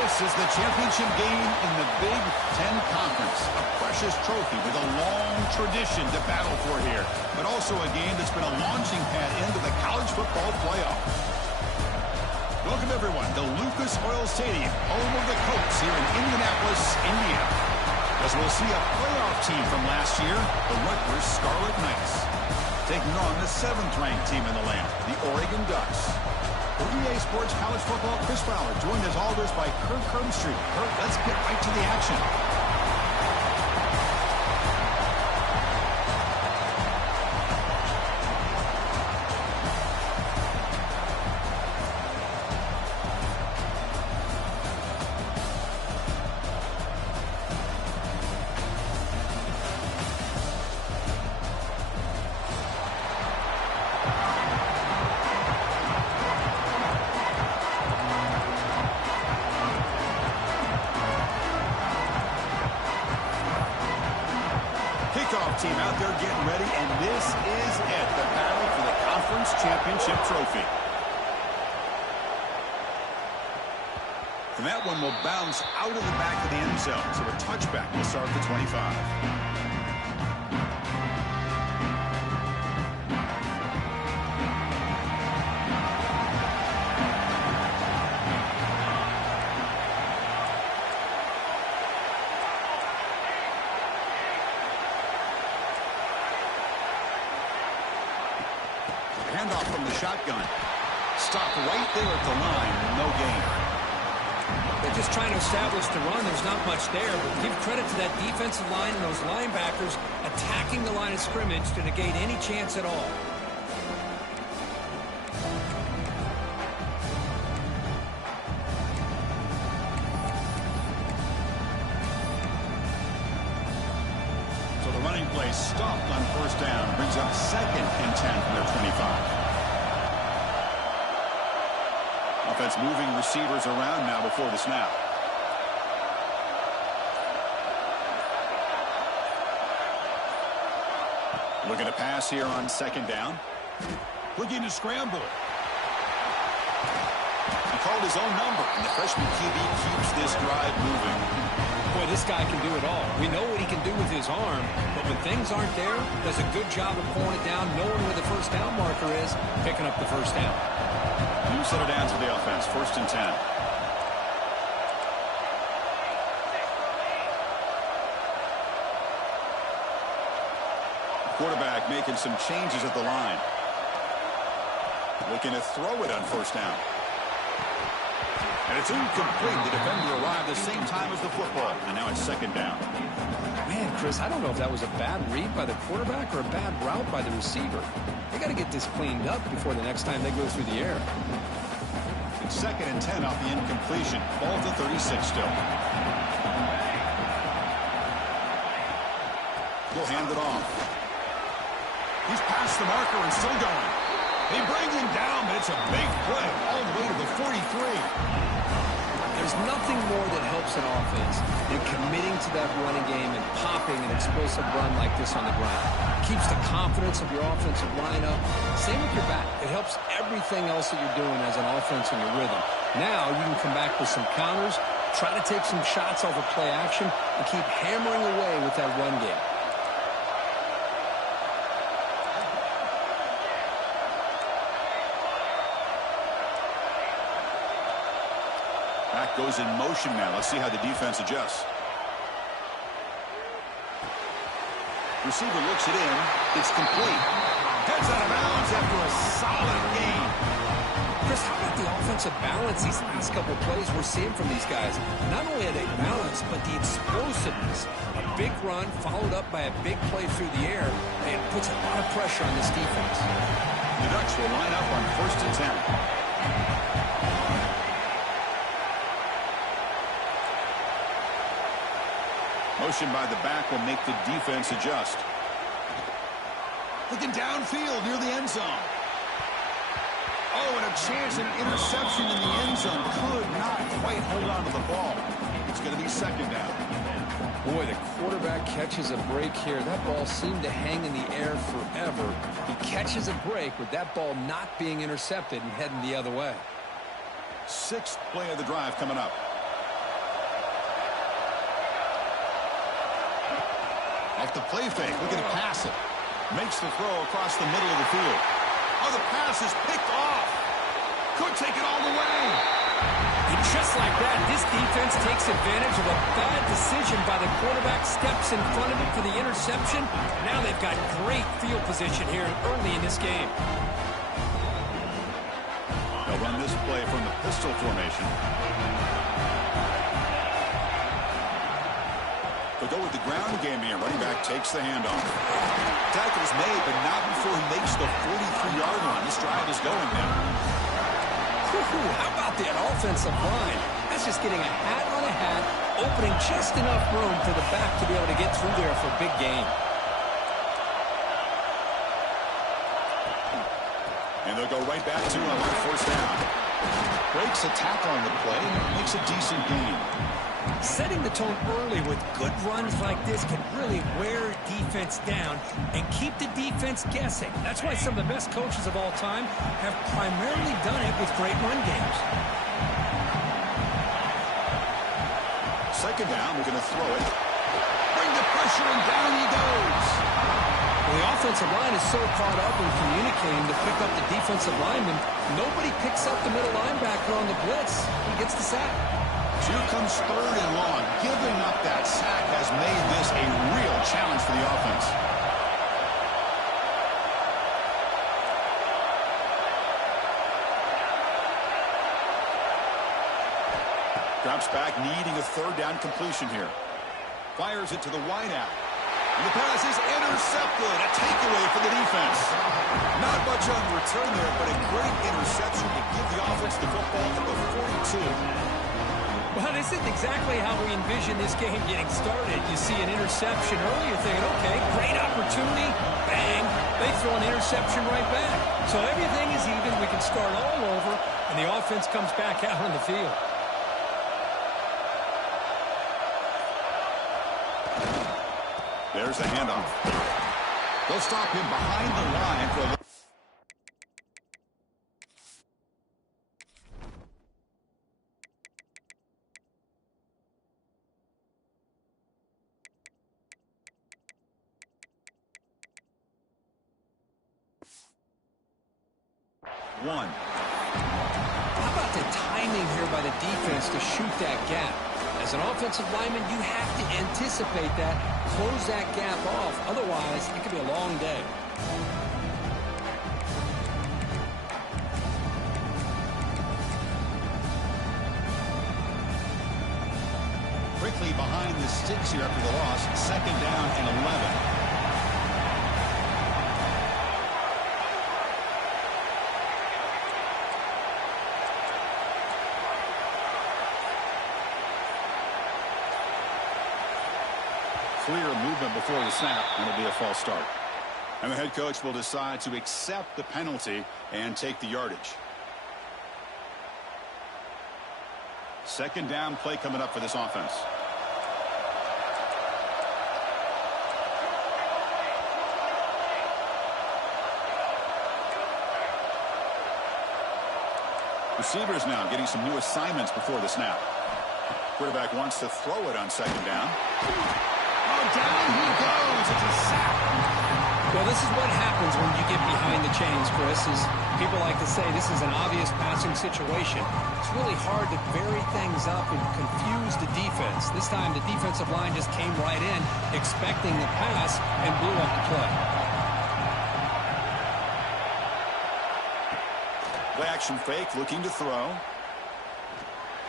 This is the championship game in the Big Ten Conference. A precious trophy with a long tradition to battle for here. But also a game that's been a launching pad into the college football playoff. Welcome, everyone, to Lucas Oil Stadium, home of the Colts here in Indianapolis, Indiana. As we'll see a playoff team from last year, the Rutgers Scarlet Knights, taking on the 7th-ranked team in the land, the Oregon Ducks. For EA Sports College Football, Chris Fowler, joined as always by Kirk Herbstreit. Kirk, let's get right to the action. Team out there getting ready, and this is it, the battle for the conference championship trophy. And that one will bounce out of the back of the end zone, so a touchback will start the 25. Handoff from the shotgun. Stop right there at the line. No gain. They're just trying to establish the run. There's not much there. But give credit to that defensive line and those linebackers attacking the line of scrimmage to negate any chance at all. So the running play stopped on first down. Brings up 2nd and 10 from their 25. Offense moving receivers around now before the snap. Looking to pass here on 2nd down. Looking to scramble. He called his own number, and the freshman QB keeps this drive moving. Boy, this guy can do it all. We know what he can do with his arm, but when things aren't there, does a good job of pulling it down, knowing where the first down marker is, picking up the first down. You set it down to the offense, 1st and 10. Quarterback making some changes at the line. Looking to throw it on first down. And it's incomplete. The defender arrived the same time as the football. And now it's 2nd down. Man, Chris, I don't know if that was a bad read by the quarterback or a bad route by the receiver. They got to get this cleaned up before the next time they go through the air. It's 2nd and 10 off the incompletion. Ball to 36 still. He'll hand it off. He's past the marker and still going. He brings him down, but it's a big play all the way to the 43. There's nothing more that helps an offense than committing to that running game and popping an explosive run like this on the ground. It keeps the confidence of your offensive line up. Same with your back. It helps everything else that you're doing as an offense in your rhythm. Now you can come back with some counters, try to take some shots off of play action, and keep hammering away with that run game. Back goes in motion now. Let's see how the defense adjusts. Receiver looks it in. It's complete. Heads out of bounds after a solid gain. Chris, how about the offensive balance these last couple of plays we're seeing from these guys? Not only are they balanced, but the explosiveness. A big run followed up by a big play through the air. And it puts a lot of pressure on this defense. The Ducks will line up on 1st and 10. Motion by the back will make the defense adjust. Looking downfield near the end zone. Oh, and a chance at an interception in the end zone. Could not quite hold on to the ball. It's going to be 2nd down. Boy, the quarterback catches a break here. That ball seemed to hang in the air forever. He catches a break with that ball not being intercepted and heading the other way. 6th play of the drive coming up. Off the play fake, looking to pass it. Makes the throw across the middle of the field. Oh, the pass is picked off. Could take it all the way. And just like that, this defense takes advantage of a bad decision by the quarterback, steps in front of it for the interception. Now they've got great field position here early in this game. They'll run this play from the pistol formation. They'll go with the ground game here. Running back takes the handoff. Tackle is made, but not before he makes the 43-yard line. This drive is going now. How about that offensive line? That's just getting a hat on a hat, opening just enough room for the back to be able to get through there for a big gain. And they'll go right back to him on first down. Breaks a tackle on the play and makes a decent gain. Setting the tone early with good runs like this can really wear defense down and keep the defense guessing. That's why some of the best coaches of all time have primarily done it with great run games. Second down, we're going to throw it. Bring the pressure, and down he goes. Well, the offensive line is so caught up in communicating to pick up the defensive lineman, nobody picks up the middle linebacker on the blitz. He gets the sack. Here comes third and long. Giving up that sack has made this a real challenge for the offense. Drops back, needing a third down completion here. Fires it to the wideout. And the pass is intercepted. A takeaway for the defense. Not much on return there, but a great interception to give the offense the football to the 42. Well, this isn't exactly how we envision this game getting started. You see an interception early, you're thinking, okay, great opportunity, bang, they throw an interception right back. So everything is even, we can start all over, and the offense comes back out on the field. There's the handoff. They'll stop him behind the line for a 1. How about the timing here by the defense to shoot that gap? As an offensive lineman, you have to anticipate that, close that gap off. Otherwise, it could be a long day. Quickly behind the sticks here after the loss. Second down and 11. Clear movement before the snap, and it'll be a false start. And the head coach will decide to accept the penalty and take the yardage. Second down play coming up for this offense. Receivers now getting some new assignments before the snap. Quarterback wants to throw it on second down. Down he goes. It's a sack. Well, this is what happens when you get behind the chains, Chris. Is people like to say this is an obvious passing situation. It's really hard to vary things up and confuse the defense. This time the defensive line just came right in, expecting the pass, and blew up the play. Play action fake, looking to throw.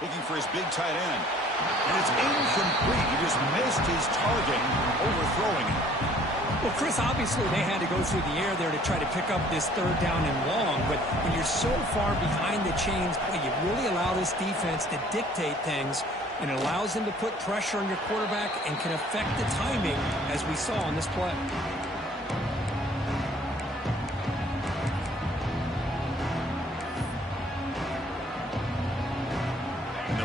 Looking for his big tight end. And it's incomplete. He just missed his target, overthrowing it. Well, Chris, obviously they had to go through the air there to try to pick up this third down and long. But when you're so far behind the chains, you really allow this defense to dictate things. And it allows them to put pressure on your quarterback and can affect the timing, as we saw on this play.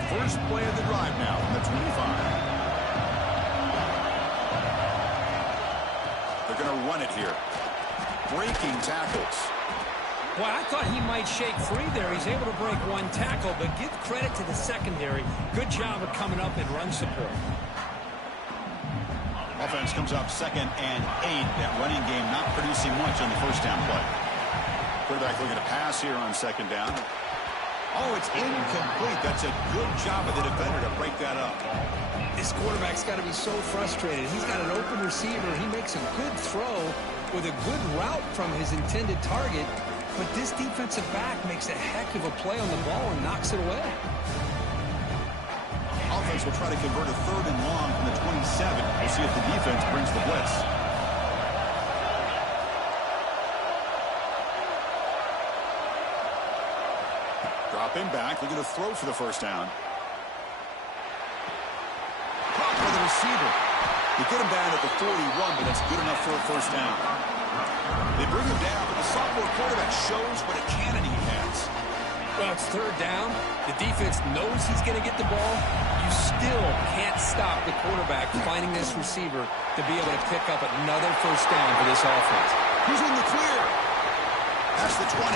First play of the drive now from the 25. They're going to run it here. Breaking tackles. Well, I thought he might shake free there. He's able to break one tackle, but give credit to the secondary. Good job of coming up and run support. Offense comes up 2nd and 8. That running game not producing much on the first down play. Quarterback looking to pass here on 2nd down. Oh, it's incomplete. That's a good job of the defender to break that up. This quarterback's got to be so frustrated. He's got an open receiver. He makes a good throw with a good route from his intended target, but this defensive back makes a heck of a play on the ball and knocks it away. Offense will try to convert a 3rd and long from the 27. We'll see if the defense brings the blitz. Dropping back, looking to throw for the first down. Caught by the receiver. They get him down at the 41, but that's good enough for a first down. They bring him down, but the sophomore quarterback shows what a cannon he has. Well, it's 3rd down. The defense knows he's going to get the ball. You still can't stop the quarterback finding this receiver to be able to pick up another first down for this offense. Who's in the clear? That's the 20.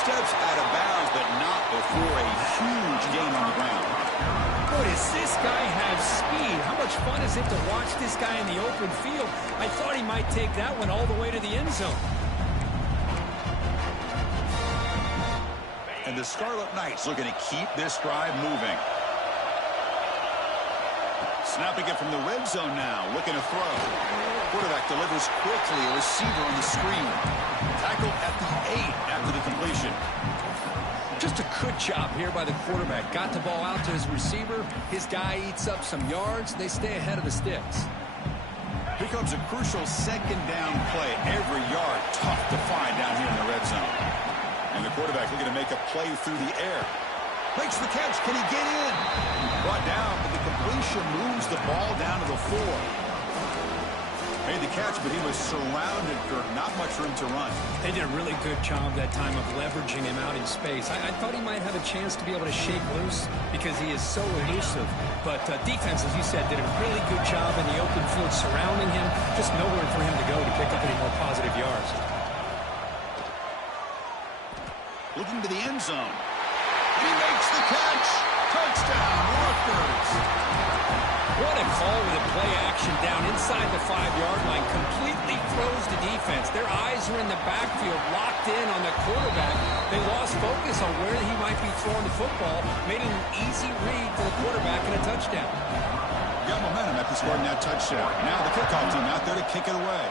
Steps out of bounds, but not before a huge gain on the ground. Boy, does this guy have speed. How much fun is it to watch this guy in the open field? I thought he might take that one all the way to the end zone. And the Scarlet Knights looking to keep this drive moving. Snapping it from the red zone now, looking to throw. Quarterback delivers quickly, a receiver on the screen. Tackled at the 8 after the completion. Just a good job here by the quarterback. Got the ball out to his receiver. His guy eats up some yards. They stay ahead of the sticks. Here comes a crucial 2nd down play. Every yard tough to find down here in the red zone. And the quarterback looking to make a play through the air. Makes the catch. Can he get in? Brought down, but the completion moves the ball down to the 4. Made the catch, but he was surrounded for not much room to run. They did a really good job that time of leveraging him out in space. I thought he might have a chance to be able to shake loose because he is so elusive. But defense, as you said, did a really good job in the open field surrounding him. Just nowhere for him to go to pick up any more positive yards. Looking to the end zone. He makes the catch. Touchdown, Rutgers. What a call with a play action down inside the 5-yard line. Completely throws the defense. Their eyes are in the backfield, locked in on the quarterback. They lost focus on where he might be throwing the football. Made it an easy read for the quarterback and a touchdown. Got momentum after scoring that touchdown. Now the kickoff team out there to kick it away.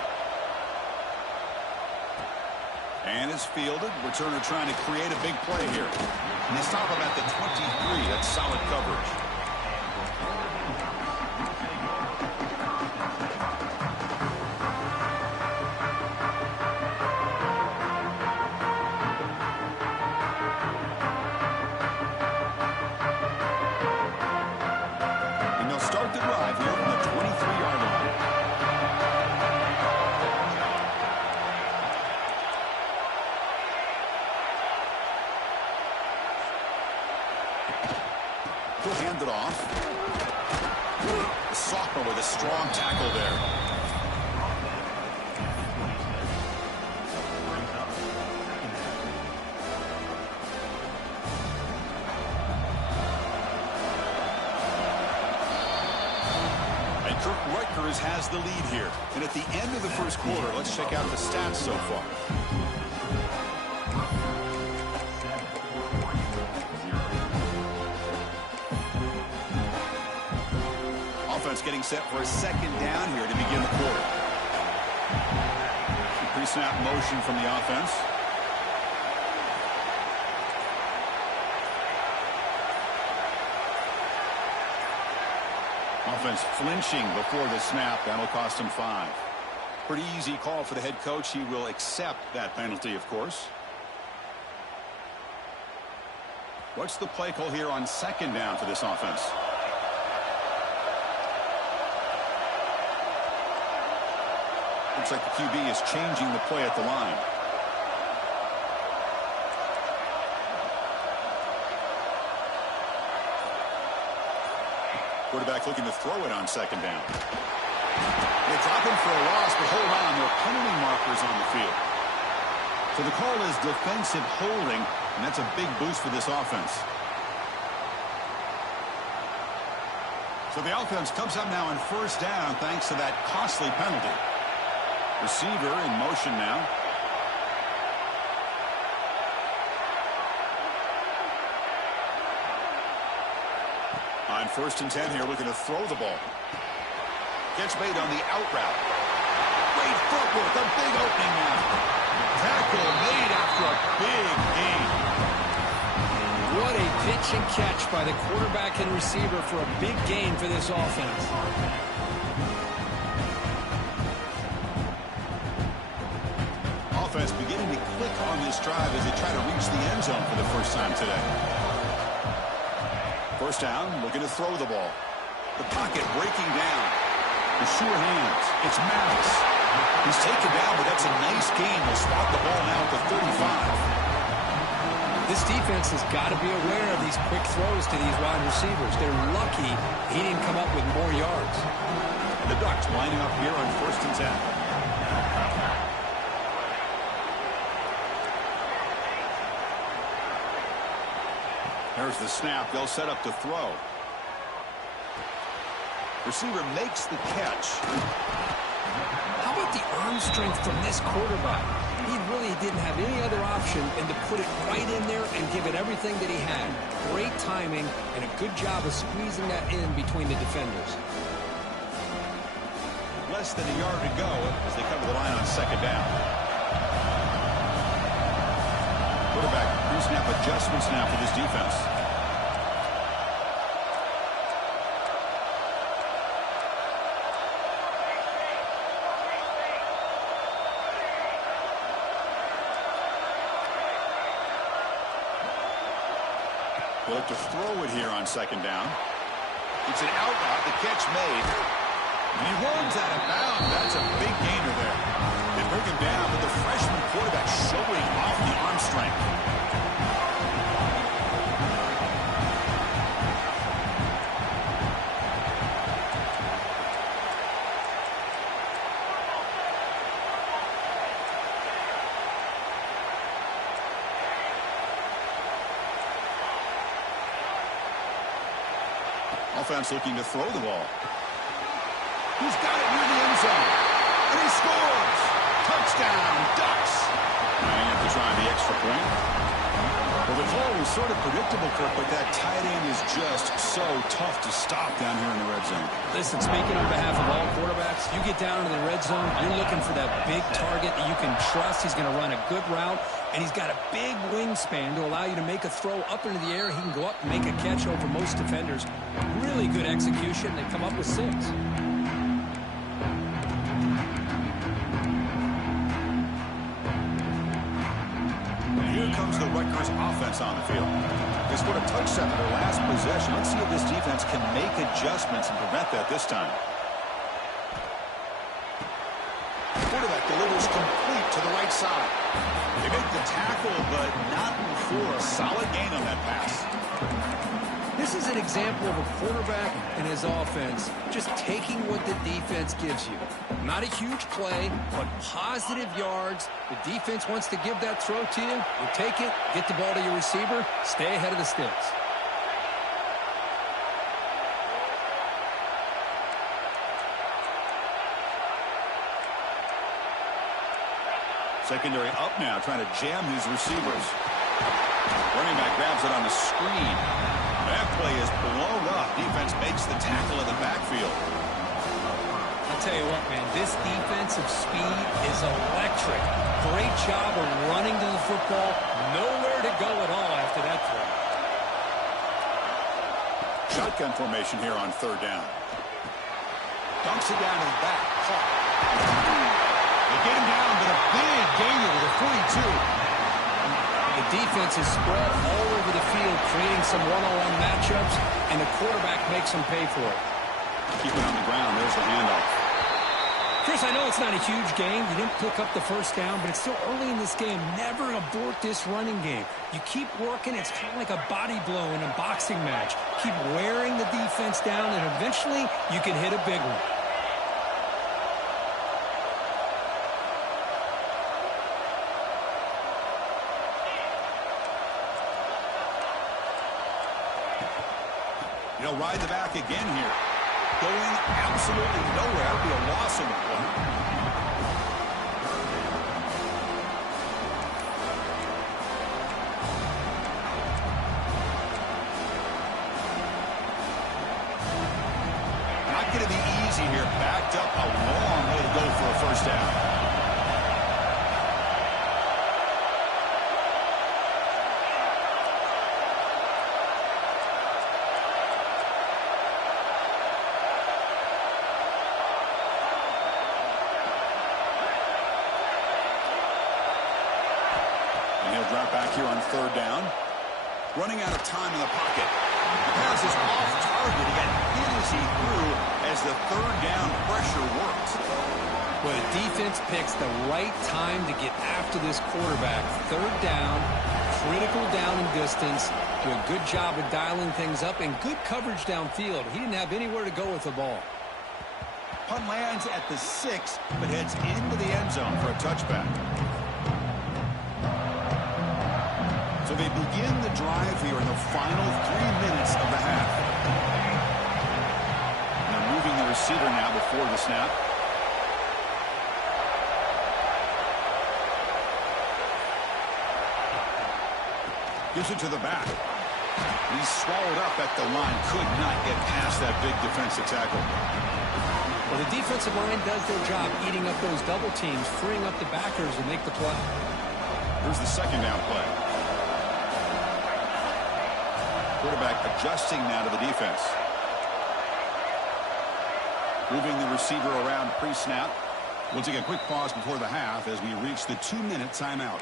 And it's fielded. Returner trying to create a big play here. And they stop him at the 23. That's solid coverage. And they'll start the drive here from the 23-yard line. He'll hand it off. The sophomore with a strong tackle there. And Kirk Rutgers has the lead here. And at the end of the first quarter, let's check out the stats so far. Getting set for a 2nd down here to begin the quarter. Pre-snap motion from the offense. Offense flinching before the snap. That'll cost him 5. Pretty easy call for the head coach. He will accept that penalty, of course. What's the play call here on 2nd down for this offense? Looks like the QB is changing the play at the line. Quarterback looking to throw it on 2nd down. They drop him for a loss, but hold on. There are penalty markers on the field. So the call is defensive holding, and that's a big boost for this offense. So the offense comes up now on first down thanks to that costly penalty. Receiver in motion now. On 1st and 10 here, looking to throw the ball. Gets made on the out route. Great footwork, a big opening now. Tackle made after a big gain. What a pitch and catch by the quarterback and receiver for a big gain for this offense. Offense beginning to click on this drive as they try to reach the end zone for the first time today. First down, looking to throw the ball. The pocket breaking down. The sure hands. It's Maddox. He's taken down, but that's a nice gain. We'll spot the ball now at the 35. This defense has got to be aware of these quick throws to these wide receivers. They're lucky he didn't come up with more yards. The Ducks lining up here on 1st and 10. There's the snap. They'll set up to throw. Receiver makes the catch. How about the arm strength from this quarterback? He really didn't have any other option than to put it right in there and give it everything that he had. Great timing and a good job of squeezing that in between the defenders. Less than a yard to go as they cover the line on 2nd down. Quarterback pre-snap adjustments now for this defense. They'll look to throw it here on 2nd down. It's an out route. The catch made. And he runs out of bounds. That's a big gainer there. They bring him down, but the freshman quarterback showing off the arm strength. Offense looking to throw the ball. He's got it near the end zone. And he scores! Touchdown, Ducks! Trying to try the extra point. Well, the call was sort of predictable, Kirk, but that tight end is just so tough to stop down here in the red zone. Listen, speaking on behalf of all quarterbacks, you get down in the red zone, you're looking for that big target that you can trust. He's going to run a good route, and he's got a big wingspan to allow you to make a throw up into the air. He can go up and make a catch over most defenders. Really good execution. They come up with 6. Here comes the Rutgers offense on the field. They scored a touchdown in their last possession. Let's see if this defense can make adjustments and prevent that this time. The quarterback delivers complete to the right side. They make the tackle, but not before a solid gain on that pass. This is an example of a quarterback and his offense just taking what the defense gives you. Not a huge play, but positive yards. The defense wants to give that throw to you. You take it, get the ball to your receiver, stay ahead of the sticks. Secondary up now, trying to jam his receivers. Running back grabs it on the screen. That play is blown up. Defense makes the tackle in the backfield. I'll tell you what, man, this defensive speed is electric. Great job of running to the football. Nowhere to go at all after that throw. Shotgun formation here on 3rd down. Dunks it down to the back. Caught. They get him down, but a big gainer to the 42. The defense is spread all over the field, creating some one-on-one matchups, and the quarterback makes them pay for it. Keep it on the ground. There's the handoff. Chris, I know it's not a huge game. You didn't pick up the first down, but it's still early in this game. Never abort this running game. You keep working. It's kind of like a body blow in a boxing match. Keep wearing the defense down, and eventually you can hit a big one. He'll ride the back again here. Going absolutely nowhere. That'll be a loss on the play. Not going to be easy here. Backed up a long way to go for a first down. Drop back here on third down. Running out of time in the pocket. The pass is off target. He got hit as he threw as the third down pressure worked. Well, the defense picks the right time to get after this quarterback. Third down, critical down and distance. Do a good job of dialing things up and good coverage downfield. He didn't have anywhere to go with the ball. Punt lands at the 6, but heads into the end zone for a touchback. So they begin the drive here in the final 3 minutes of the half. And they're moving the receiver now before the snap. Gives it to the back. He's swallowed up at the line. Could not get past that big defensive tackle. Well, the defensive line does their job eating up those double teams, freeing up the backers to make the play. Here's the second down play. Quarterback adjusting now to the defense. Moving the receiver around pre-snap. We'll take a quick pause before the half as we reach the 2-minute timeout.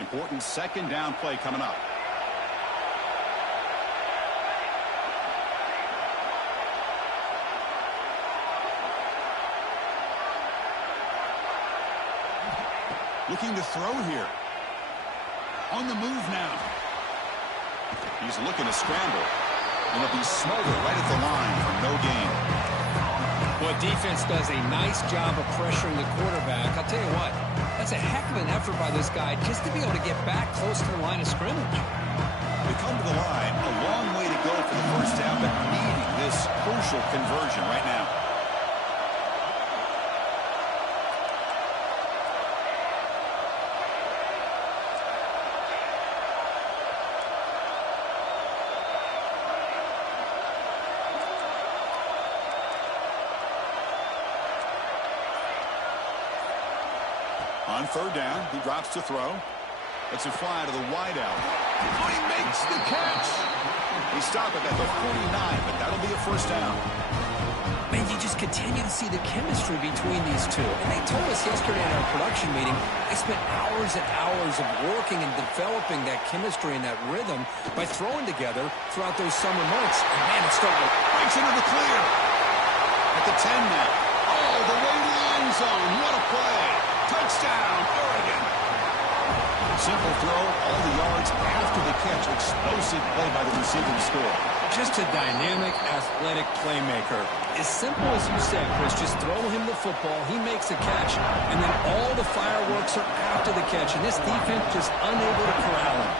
Important second down play coming up. Looking to throw here. On the move now. He's looking to scramble. And he'll be smothered right at the line for no gain. Well, defense does a nice job of pressuring the quarterback. I'll tell you what, that's a heck of an effort by this guy just to be able to get back close to the line of scrimmage. They come to the line. A long way to go for the first down, but needing this crucial conversion right now. On third down, he drops to throw. It's a fly to the wideout. Oh, he makes the catch. He stopped it at the 49, but that'll be a first down. Man, you just continue to see the chemistry between these two. And they told us yesterday in our production meeting, they spent hours and hours of working and developing that chemistry and that rhythm by throwing together throughout those summer months. And man, it's starting to breaks into the clear. At the 10 now. Oh, the way to the end zone. What a play. Touchdown, Oregon. Simple throw, all the yards after the catch. Explosive play by the receiver to score. Just a dynamic, athletic playmaker. As simple as you said, Chris, just throw him the football, he makes a catch, and then all the fireworks are after the catch, and this defense just unable to corral him.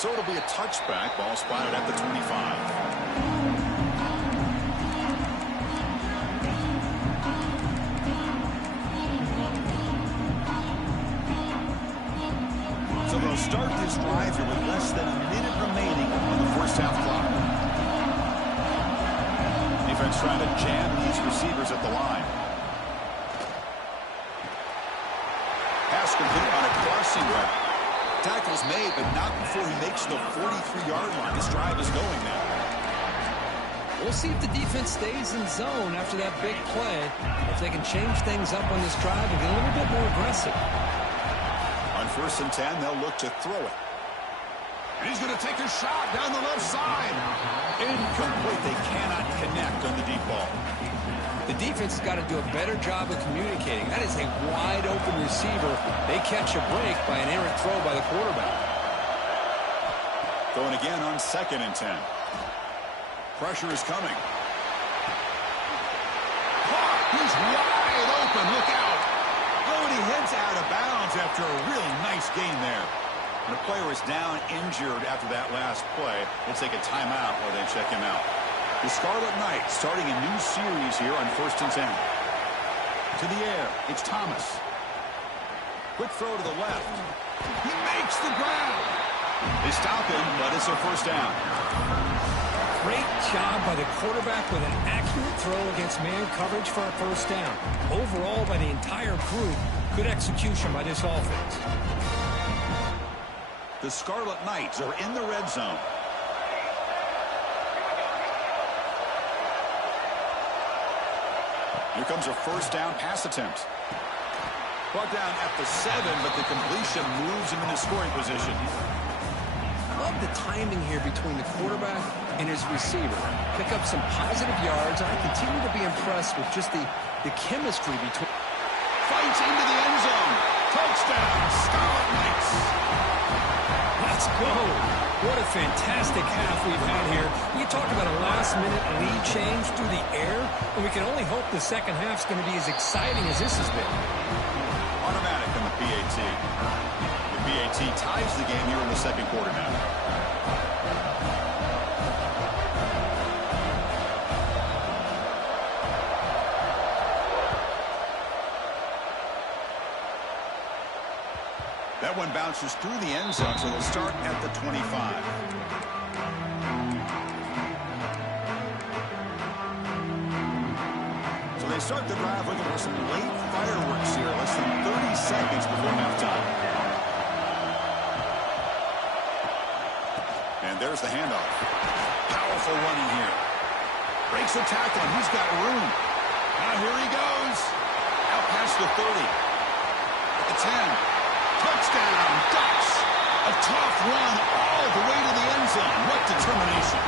So it'll be a touchback, ball spotted at the 25. So they'll start this drive here with less than a minute remaining on the first half clock. Defense trying to jam these receivers at the line. Pass complete on a crossing route. Tackle's made, but not before he makes the 43-yard line. This drive is going now. We'll see if the defense stays in zone after that big play. If they can change things up on this drive and get a little bit more aggressive. On 1st and 10, they'll look to throw it. And he's going to take a shot down the left side. Incomplete. They cannot connect on the deep ball. The defense has got to do a better job of communicating. That is a wide-open receiver. They catch a break by an errant throw by the quarterback. Going again on 2nd and 10. Pressure is coming. He's wide open. Look out. Oh, and he heads out of bounds after a really nice gain there. When a player is down injured after that last play, we'll take a timeout while they check him out. The Scarlet Knights starting a new series here on 1st and 10. To the air, it's Thomas. Quick throw to the left. He makes the grab. They stop him, but it's a first down. Great job by the quarterback with an accurate throw against man coverage for a first down. Overall, by the entire group, good execution by this offense. The Scarlet Knights are in the red zone. Here comes a first down pass attempt. Brought down at the 7, but the completion moves him into scoring position. Love the timing here between the quarterback and his receiver. Pick up some positive yards. I continue to be impressed with just the chemistry between. Fights into the end zone. Touchdown, Scarlet Knights. Let's go. What a fantastic half we've had here. You talk about a last-minute lead change through the air, and we can only hope the second half's going to be as exciting as this has been. Automatic on the PAT. The PAT ties the game here in the second quarter now. That one bounces through the end zone, so they'll start at the 25. So they start the drive looking for some late fireworks here, less than 30 seconds before halftime. And there's the handoff. Powerful running here. Breaks the tackle, and he's got room. Now here he goes. Out past the 30. At the 10. Touchdown, Ducks. A tough run all the way to the end zone. What determination.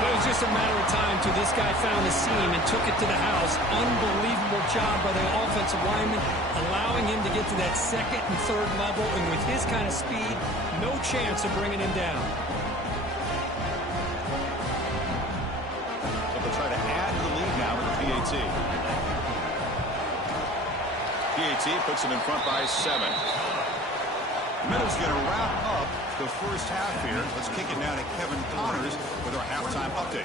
It was just a matter of time till this guy found the seam and took it to the house. Unbelievable job by the offensive lineman, allowing him to get to that second and third level, and with his kind of speed, no chance of bringing him down. So they'll try to add to the lead now with the PAT. PAT puts him in front by 7. Middle's going to wrap up the first half here. Let's kick it now to Kevin Connors with our halftime update.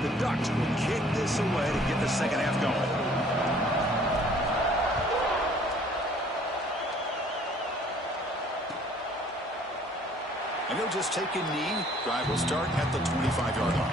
The Ducks will kick this away to get the second half going. And he'll just take a knee. Drive will start at the 25-yard line.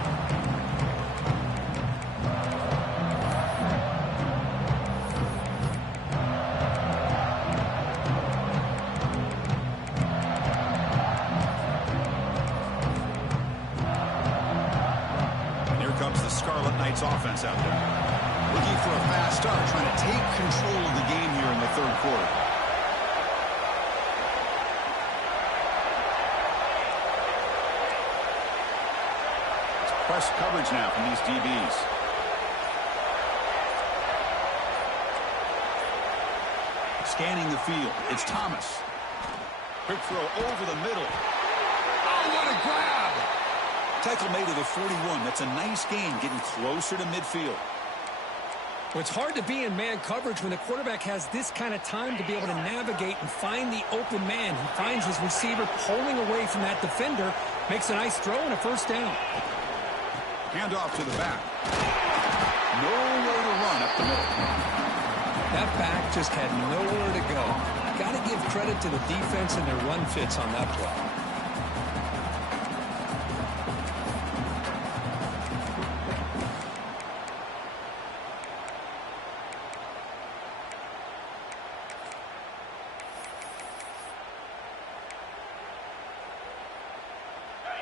And here comes the Scarlet Knights offense out there. Looking for a fast start, trying to take control of the game here in the third quarter. Press coverage now from these DBs. Scanning the field. It's Thomas. Quick throw over the middle. Oh, what a grab! Tackle made to the 41. That's a nice gain, getting closer to midfield. Well, it's hard to be in man coverage when the quarterback has this kind of time to be able to navigate and find the open man. He finds his receiver pulling away from that defender, makes a nice throw and a first down. Handoff to the back. Nowhere to run up the middle. That back just had nowhere to go. Got to give credit to the defense and their run fits on that play.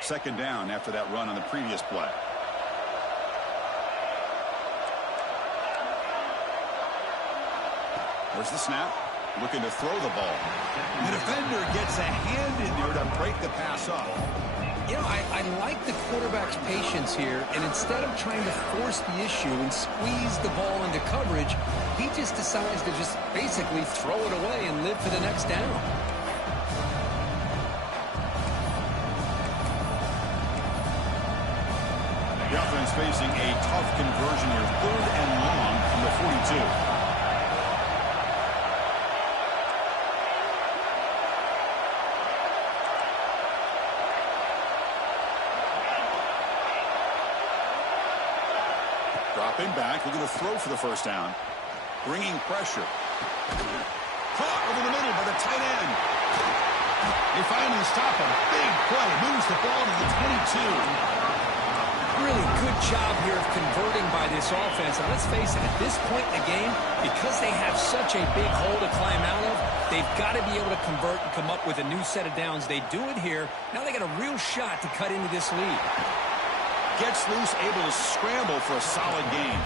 Second down after that run on the previous play. There's the snap. Looking to throw the ball. The defender gets a hand in there to break the pass up. You know, I like the quarterback's patience here, and instead of trying to force the issue and squeeze the ball into coverage, he just decides to just basically throw it away and live for the next down. The offense facing a tough conversion here. 3rd and long from the 42. Dropping back, looking to throw for the first down. Bringing pressure. Caught over the middle by the tight end. They finally stop him. Big play. Moves the ball to the 22. Really good job here of converting by this offense. And let's face it, at this point in the game, because they have such a big hole to climb out of, they've got to be able to convert and come up with a new set of downs. They do it here. Now they got a real shot to cut into this lead. Gets loose, able to scramble for a solid gain.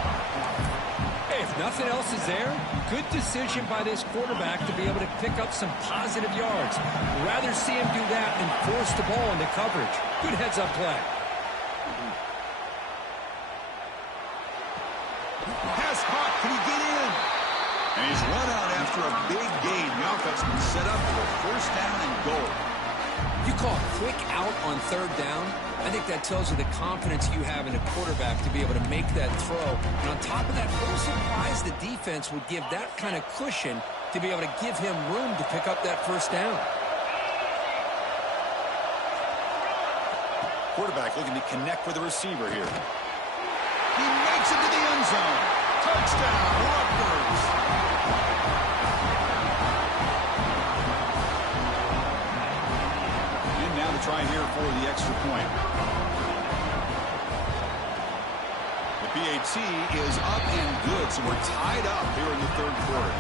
Hey, if nothing else is there, good decision by this quarterback to be able to pick up some positive yards. Rather see him do that than force the ball into coverage. Good heads-up play. Pass caught. Can he get in? And he's run out after a big gain. The offense been set up for a first down and goal. You call a quick out on 3rd down. I think that tells you the confidence you have in a quarterback to be able to make that throw. And on top of that, a little surprised the defense would give that kind of cushion to be able to give him room to pick up that first down. Quarterback looking to connect with the receiver here. He makes it to the end zone. Touchdown, Rutgers. And now to try here for the extra point. The PAT is up and good, so we're tied up here in the 3rd quarter.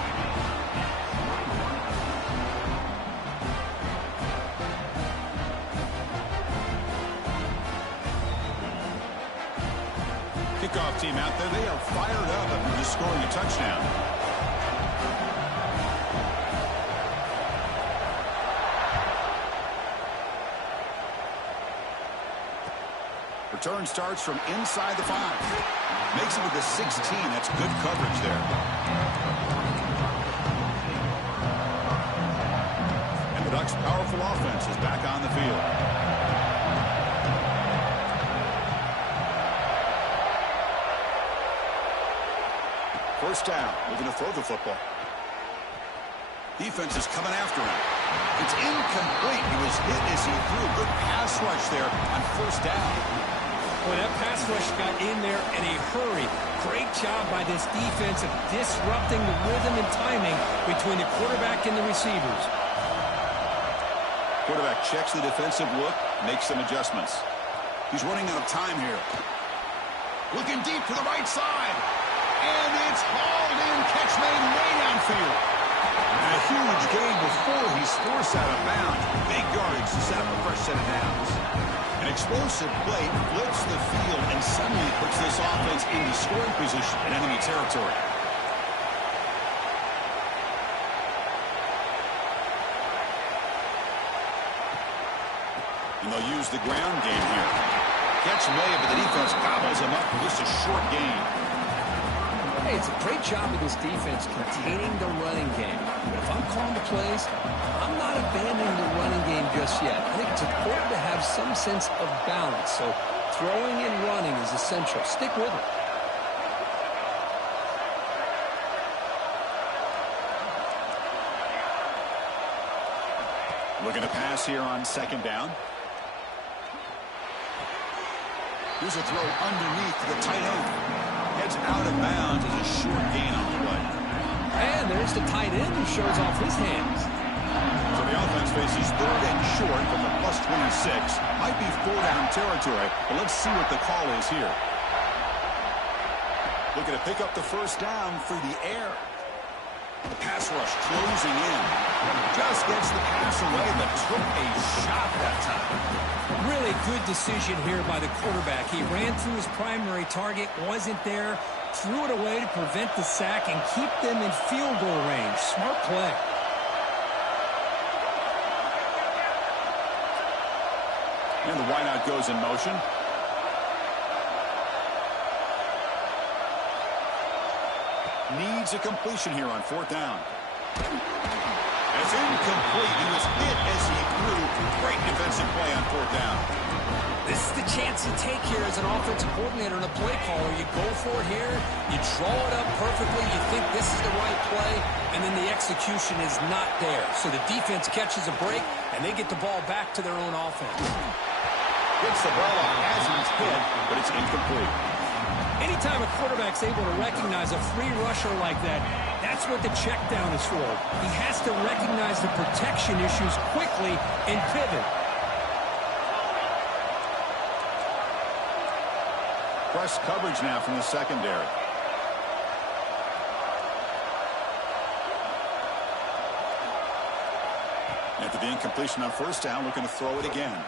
Kickoff team out there. They are fired up after just scoring a touchdown. Return starts from inside the 5. Makes it to the 16. That's good coverage there. And the Ducks' powerful offense is back on the field. First down, looking to throw the football. Defense is coming after him. It's incomplete. He was hit as he threw. Good pass rush there on first down. Well, that pass rush got in there in a hurry. Great job by this defense of disrupting the rhythm and timing between the quarterback and the receivers. Quarterback checks the defensive look, makes some adjustments. He's running out of time here. Looking deep to the right side. And it's hauled in. Catch made way downfield. And a huge gain before he's forced out of bounds. Big yardage to set up a fresh set of downs. An explosive play flips the field and suddenly puts this offense into scoring position in enemy territory. And they'll use the ground game here. Catch made, but the defense gobbles him up for just a short gain. Hey, it's a great job of this defense containing the running game. But if I'm calling the plays, I'm not abandoning the running game just yet. I think it's important to have some sense of balance. So throwing and running is essential. Stick with it. Looking to pass here on 2nd down. Here's a throw underneath to the tight end. Gets out of bounds as a short gain on the play. And there's the tight end who shows off his hands. So the offense faces 3rd and short from the plus 26. Might be 4-down territory, but let's see what the call is here. Looking to pick up the first down through the air. The pass rush closing in. Just gets the pass away, but took a shot that time. Really good decision here by the quarterback. He ran through his primary target, wasn't there, threw it away to prevent the sack and keep them in field goal range. Smart play. And the wideout goes in motion. Needs a completion here on 4th down. It's incomplete. He was hit as he threw. Great defensive play on 4th down. This is the chance you take here as an offensive coordinator and a play caller. You go for it here, you draw it up perfectly, you think this is the right play, and then the execution is not there. So the defense catches a break, and they get the ball back to their own offense. Gets the ball off as he's hit, but it's incomplete. Anytime a quarterback's able to recognize a free rusher like that, that's what the check down is for. He has to recognize the protection issues quickly and pivot. Press coverage now from the secondary. After the incompletion on first down, looking to throw it again.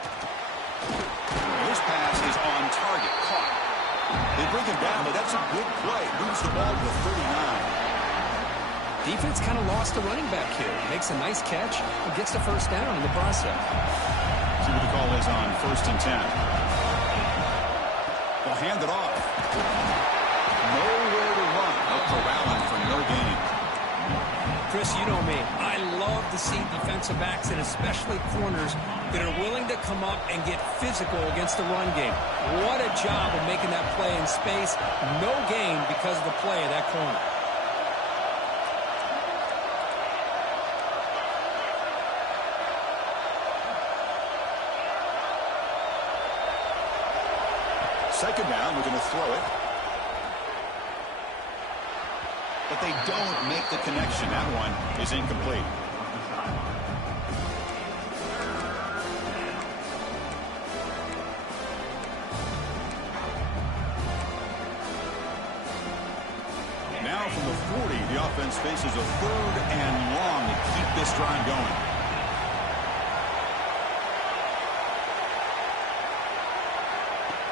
This pass is on target, caught. They bring him down, but that's a good play. Moves the ball to the 39. Defense kind of lost the running back here. Makes a nice catch and gets the first down in the process. See what the call is on 1st and 10. They'll hand it off. Nowhere to run. They'll corral him for no gain. Chris, you know me. I love to see defensive backs and especially corners that are willing to come up and get physical against the run game. What a job of making that play in space. No gain because of the play of that corner. Second down, we're going to throw it. But they don't make the connection. That one is incomplete. Now from the 40, the offense faces a 3rd and long to keep this drive going.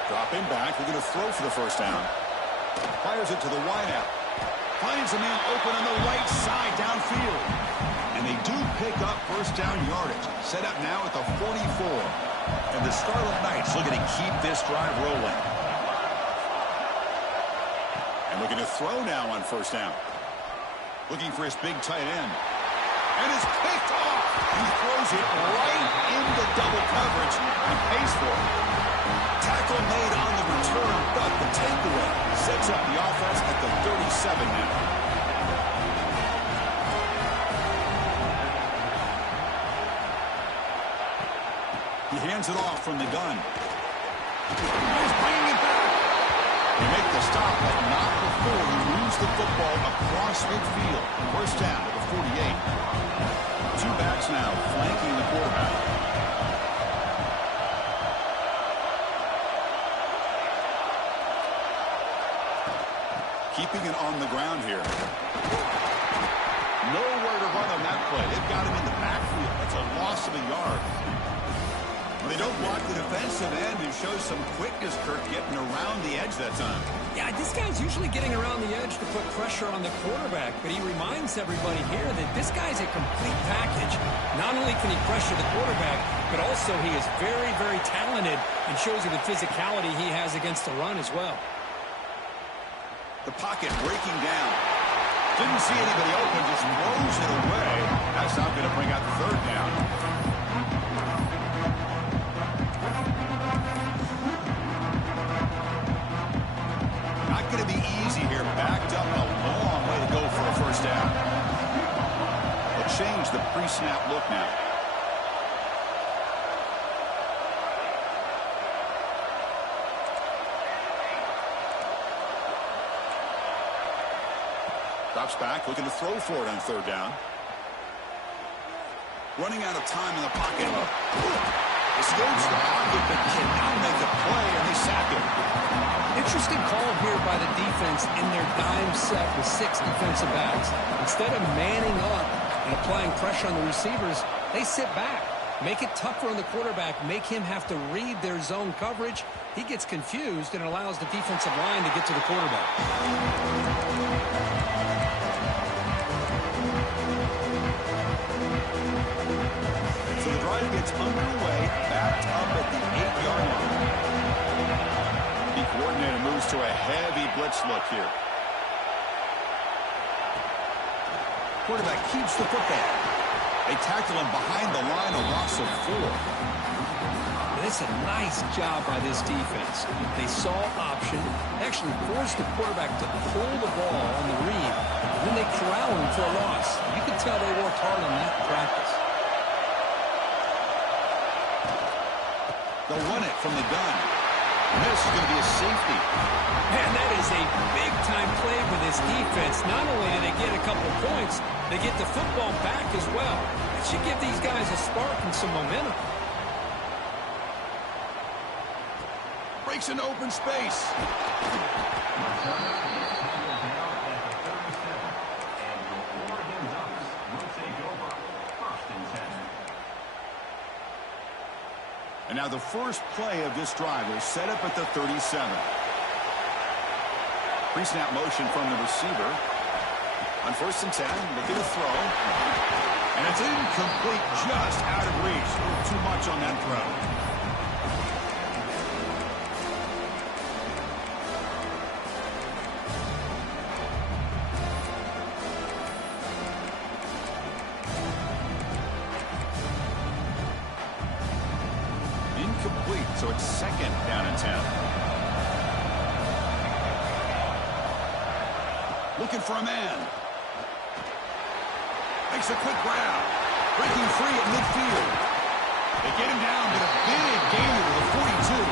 Dropping back, we're going to throw for the first down. Fires it to the wideout. Finds a man open on the right side downfield. And they do pick up first down yardage. Set up now at the 44. And the Scarlet Knights looking to keep this drive rolling. And looking to throw now on first down. Looking for his big tight end. And it's picked off. He throws it right into double coverage and pays for it. Tackle made on the return, but the takeaway sets up the offense at the 37 now. He hands it off from the gun. He's bringing it back. They make the stop, but not before he moves the football across midfield. First down at the 48. Two backs now flanking the quarterback. Keeping it on the ground here. Nowhere to run on that play. They've got him in the backfield. That's a loss of a yard. They don't block the defensive end and show some quickness, Kirk, getting around the edge that time. Yeah, this guy's usually getting around the edge to put pressure on the quarterback, but he reminds everybody here that this guy's a complete package. Not only can he pressure the quarterback, but also he is very, very talented and shows you the physicality he has against the run as well. The pocket breaking down. Didn't see anybody open, just throws it away. That's not going to bring out the third down. Not going to be easy here. Backed up a long way to go for a first down. They'll change the pre-snap look now. Drops back, looking to throw for it on third down. Running out of time in the pocket. Escapes the pocket, but cannot make a play, and they sack him. Interesting call here by the defense in their dime set with 6 defensive backs. Instead of manning up and applying pressure on the receivers, they sit back. Make it tougher on the quarterback. Make him have to read their zone coverage. He gets confused and allows the defensive line to get to the quarterback. So the drive gets underway, backed up at the 8-yard line. The coordinator moves to a heavy blitz look here. Quarterback keeps the football. They tackle him behind the line, a loss of 4. And it's a nice job by this defense. They saw option, actually forced the quarterback to pull the ball on the read, and then they corral him for a loss. You can tell they worked hard on that in practice. They'll run it from the gun. And this is going to be a safety. Man, that is a big-time play for this defense. Not only do they get a couple points, they get the football back as well. It should give these guys a spark and some momentum. Breaks into open space. And now the first play of this drive will set up at the 37. Pre-snap motion from the receiver. On 1st and 10, looking to throw. And it's incomplete, just out of reach. A little too much on that throw. Incomplete, so it's 2nd down and 10. Looking for a man. Makes a quick grab. Breaking free at midfield. They get him down, but a big gain to the 42.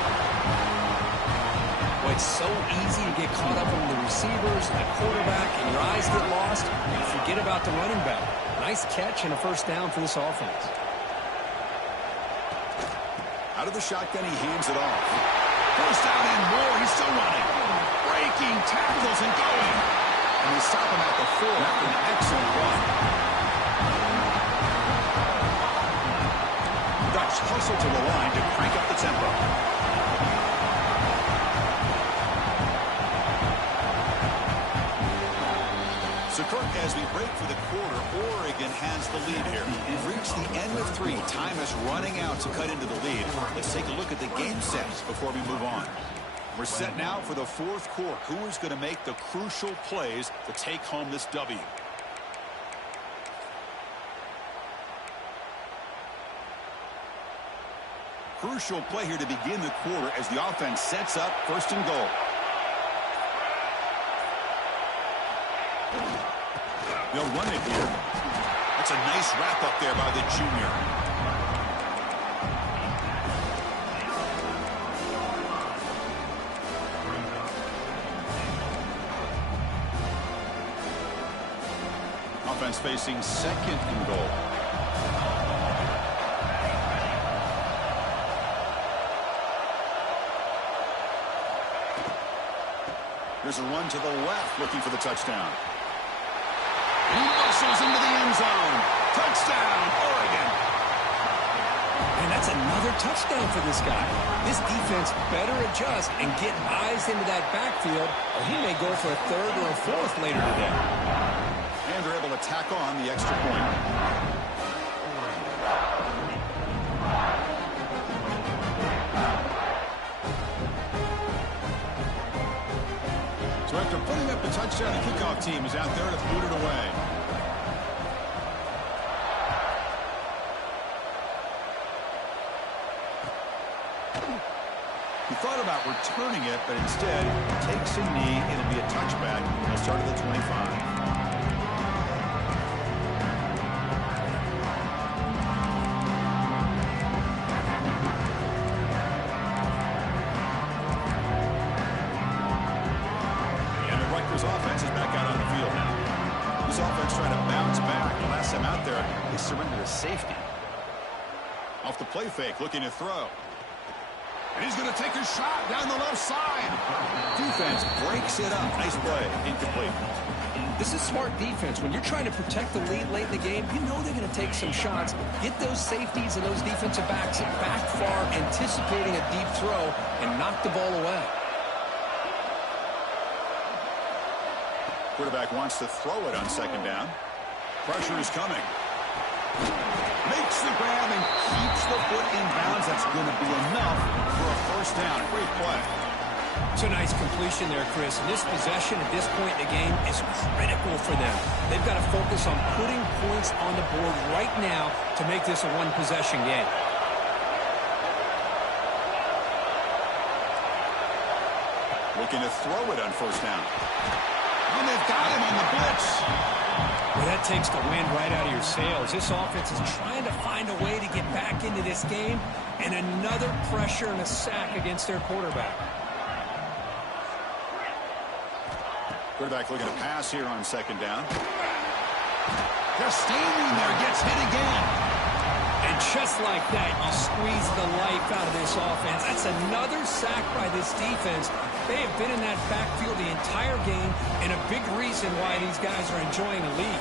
Well, it's so easy to get caught up on the receivers and the quarterback, and your eyes get lost, and you forget about the running back. Nice catch and a 1st down for this offense. Out of the shotgun, he hands it off. 1st down and more. He's still running. Breaking tackles and going. And they stop him at the 4 after an excellent run. Ducks hustle to the line to crank up the tempo. So, Kirk, as we break for the quarter, Oregon has the lead here. We've reached the end of 3. Time is running out to cut into the lead. Let's take a look at the game sets before we move on. We're set now for the 4th quarter. Who is going to make the crucial plays to take home this W? Crucial play here to begin the quarter as the offense sets up 1st and goal. They'll run it here. That's a nice wrap up there by the junior. Offense facing 2nd and goal. There's a run to the left looking for the touchdown. He muscles into the end zone. Touchdown, Oregon. And that's another touchdown for this guy. This defense better adjust and get eyes into that backfield, or he may go for a 3rd or a 4th later today. And they're able to tack on the extra point. So after putting up the touchdown, the kickoff team is out there to boot it away. He thought about returning it, but instead takes a knee, and it'll be a touchback. He'll start at the 25. Offense is back out on the field now. This offense trying to bounce back. The last time out there, they surrendered a safety. Off the play fake, looking to throw. And he's going to take a shot down the left side. Defense breaks it up. Nice play. Incomplete. This is smart defense. When you're trying to protect the lead late in the game, you know they're going to take some shots. Get those safeties and those defensive backs back far, anticipating a deep throw, and knock the ball away. Quarterback wants to throw it on 2nd down. Pressure is coming. Makes the grab and keeps the foot in bounds. That's going to be enough for a 1st down. Great play. It's a nice completion there, Chris. And this possession at this point in the game is critical for them. They've got to focus on putting points on the board right now to make this a 1-possession game. Looking to throw it on first down. And they've got him on the blitz. Well, that takes the wind right out of your sails. This offense is trying to find a way to get back into this game, and another pressure and a sack against their quarterback. Quarterback looking to pass here on second down. They're standing there, gets hit again. And just like that, you squeeze the life out of this offense. That's another sack by this defense. They have been in that backfield the entire game, and a big reason why these guys are enjoying a lead.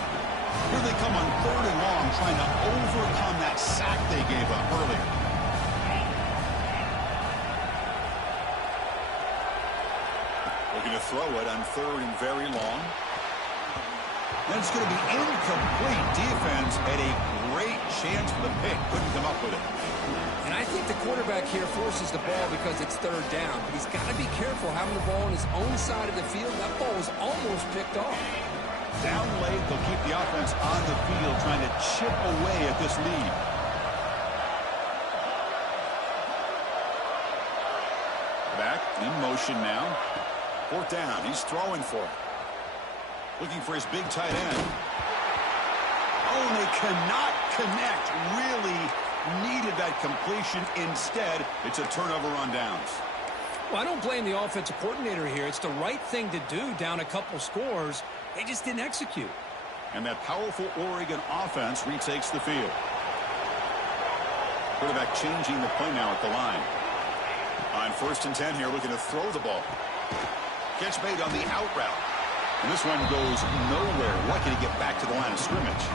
Here they come on third and long, trying to overcome that sack they gave up earlier. Looking to throw it on third and very long. And it's going to be incomplete. Defense had a great chance for the pick. Couldn't come up with it. And I think the quarterback here forces the ball because it's third down. But he's got to be careful having the ball on his own side of the field. That ball was almost picked off. Down late, they'll keep the offense on the field, trying to chip away at this lead. Back in motion now. Fourth down. He's throwing for it. Looking for his big tight end. Oh, and they cannot connect. Really needed that completion. Instead, it's a turnover on downs. Well, I don't blame the offensive coordinator here. It's the right thing to do down a couple scores. They just didn't execute. And that powerful Oregon offense retakes the field. Quarterback changing the play now at the line. On 1st and 10 here, looking to throw the ball. Catch made on the out route. And this one goes nowhere. Lucky to get back to the line of scrimmage.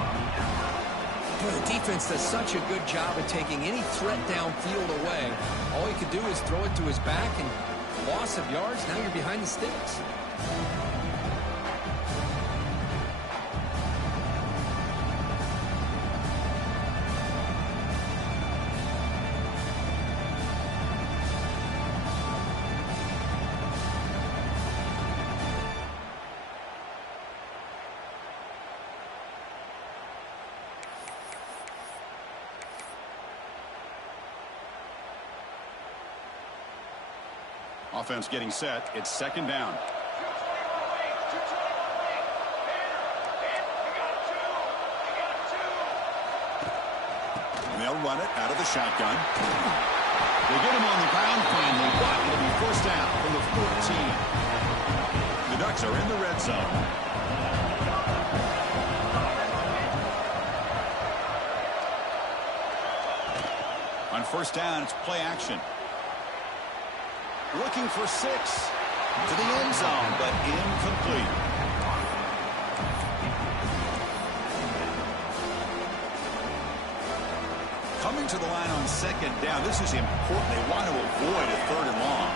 Well, the defense does such a good job of taking any threat downfield away. All he could do is throw it to his back, and loss of yards, now you're behind the sticks. Offense getting set. It's second down. And they'll run it out of the shotgun. They get him on the ground finally, but it'll be first down from the 14. The Ducks are in the red zone. On first down, it's play action. Looking for 6 to the end zone, but incomplete. Coming to the line on second down. This is important. They want to avoid a third and long.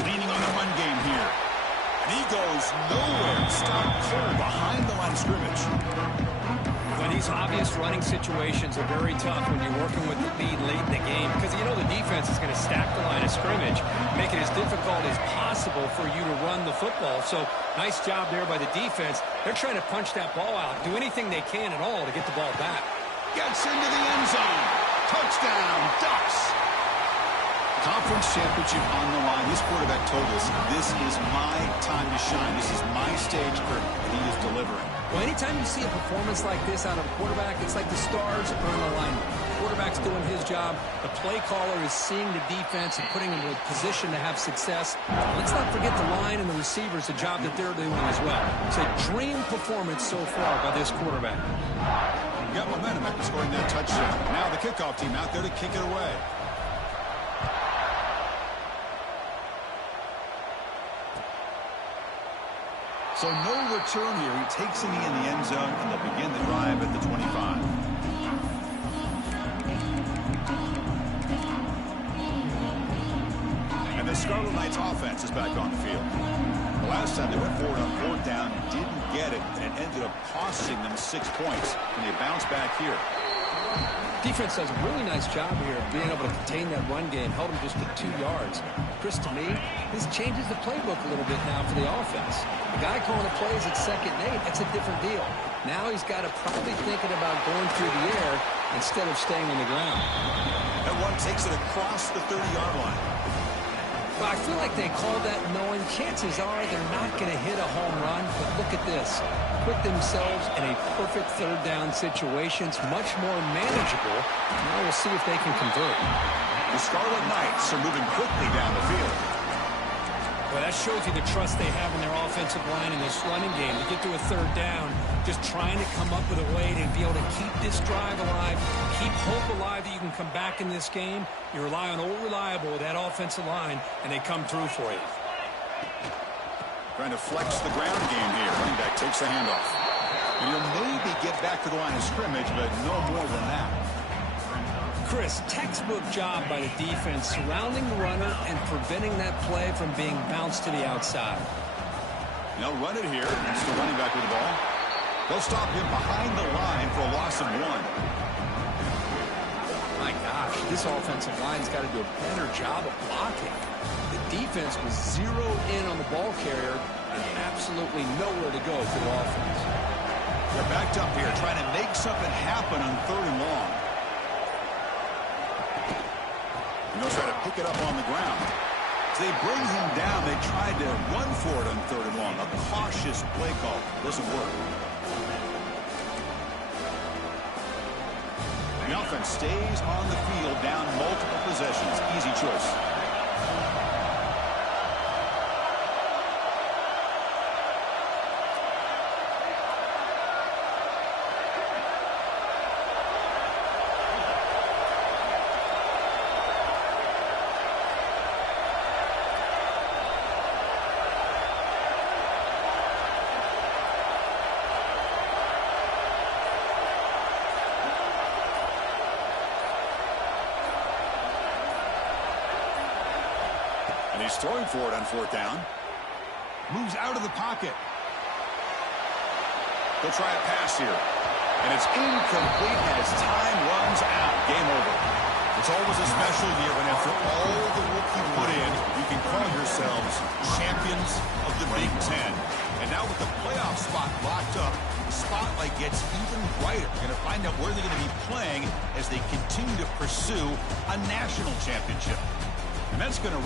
Leaning on the run game here. And he goes nowhere. Stop cold behind the line of scrimmage. Well, these obvious running situations are very tough when you're working with the lead late in the game because you know the defense is going to stack the line of scrimmage, make it as difficult as possible for you to run the football. So nice job there by the defense. They're trying to punch that ball out, do anything they can at all to get the ball back. Gets into the end zone. Touchdown, Ducks. Conference championship on the line. This quarterback told us, this is my time to shine. This is my stage curtain. He is delivering. Well, anytime you see a performance like this out of a quarterback, it's like the stars are in alignment. The quarterback's doing his job. The play caller is seeing the defense and putting them in a position to have success. Let's not forget the line and the receivers, the job that they're doing as well. It's a dream performance so far by this quarterback. Got momentum after scoring that touchdown. Now the kickoff team out there to kick it away. So no return here. He takes it in the end zone, and they'll begin the drive at the 25. And the Scarlet Knights offense is back on the field. The last time they went forward on fourth down, didn't get it, and it ended up costing them 6 points. And they bounce back here. Defense does a really nice job here of being able to contain that run game, held them just to 2 yards. Chris, to me, this changes the playbook a little bit now for the offense. The guy calling the plays at 2nd and 8, that's a different deal. Now he's got to probably thinking about going through the air instead of staying on the ground. That one takes it across the 30-yard line. Well, I feel like they called that knowing chances are they're not going to hit a home run. But look at this. Put themselves in a perfect third down situation. It's much more manageable. Now we'll see if they can convert. The Scarlet Knights are moving quickly down the field. Well, that shows you the trust they have in their offensive line in this running game. To get to a third down, just trying to come up with a way to be able to keep this drive alive, keep hope alive that you can come back in this game. You rely on Old Reliable with that offensive line, and they come through for you. Trying to flex the ground game here. Running back takes the handoff. And he'll maybe get back to the line of scrimmage, but no more than that. Chris, textbook job by the defense surrounding the runner and preventing that play from being bounced to the outside. They'll run it here. That's the running back with the ball. They'll stop him behind the line for a loss of 1. My gosh, this offensive line's got to do a better job of blocking. The defense was zeroed in on the ball carrier and absolutely nowhere to go for the offense. They're backed up here trying to make something happen on 3rd and long. And they'll try to pick it up on the ground. So they bring him down. They tried to run for it on 3rd and long. A cautious play call. Doesn't work. The offense stays on the field down multiple possessions. Easy choice. He's throwing for it on 4th down. Moves out of the pocket. They'll try a pass here. And it's incomplete as time runs out. Game over. It's always a special year when after all the work you put in, you can call yourselves champions of the Big Ten. And now with the playoff spot locked up, the spotlight gets even brighter. We're going to find out where they're going to be playing as they continue to pursue a national championship. And that's going to